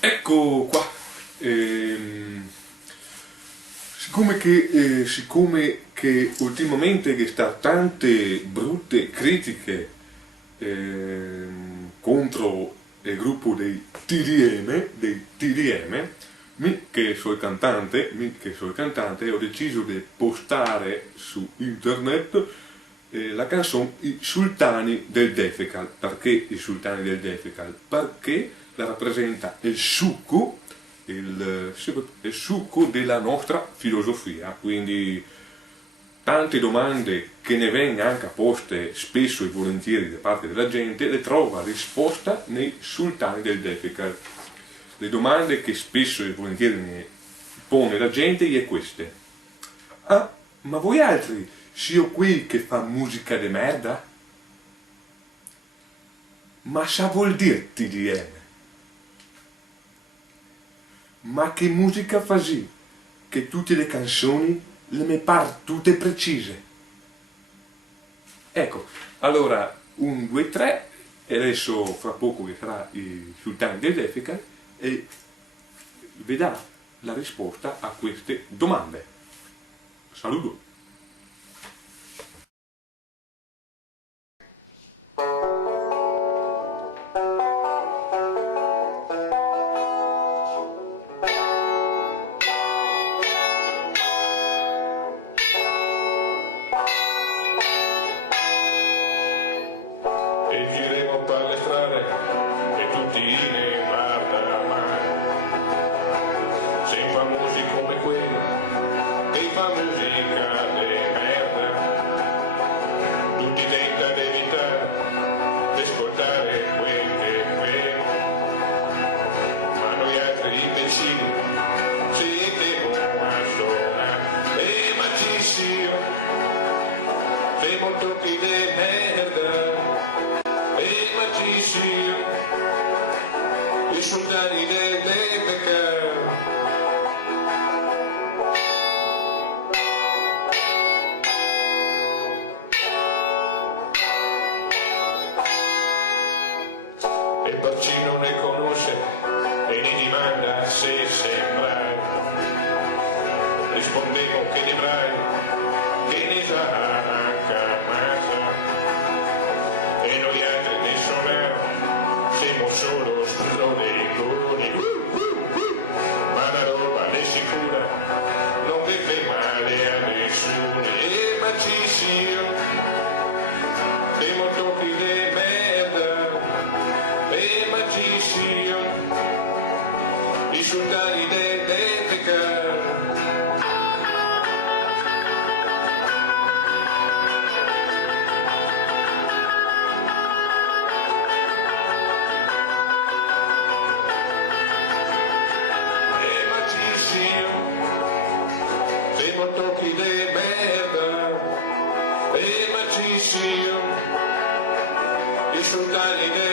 Ecco qua. Siccome che ultimamente ci sta tante brutte critiche contro il gruppo dei TDM, che sono cantante, ho deciso di postare su internet la canzone I Sultani del Defecal. Perché i Sultani del Defecal? Perché la rappresenta il succo della nostra filosofia, quindi tante domande che ne vengono anche poste spesso e volentieri da parte della gente le trova risposta nei Sultani del Defecal. Le domande che spesso e volentieri ne pone la gente è queste: ah, ma voi altri siete qui che fa musica de merda? Ma sa vuol dire TDM? Ma che musica fa sì? Che tutte le canzoni le mi par tutte precise. Ecco, allora 1, 2, 3 e adesso fra poco che sarà i Sultani del Defecal e vedrà la risposta a queste domande. Saluto! E giremo per le strade e tutti ne guardano mai. Sei famosi come quelli che fa musica de merda. Tutti tentano di evitare di ascoltare quel che fanno, ma noi altri imbecilli ci devono a suonare. E ma ci sia, sei molto chi de merda. I Sultani del Defecal. E per chi non ne conosce e ne dimanda se sembrai, rispondemo che ne avrai, che ne sa anche ammazza. E noi altri ne sono, siamo solo stronegoni, ma la roba è sicura, non vi fa male a nessuno. E ma ci sia, siamo tocchi di merda. E ma ci sia, i Sultani del Defecal. Siamo tocchi di merda, e ma ci sia, i Sultani del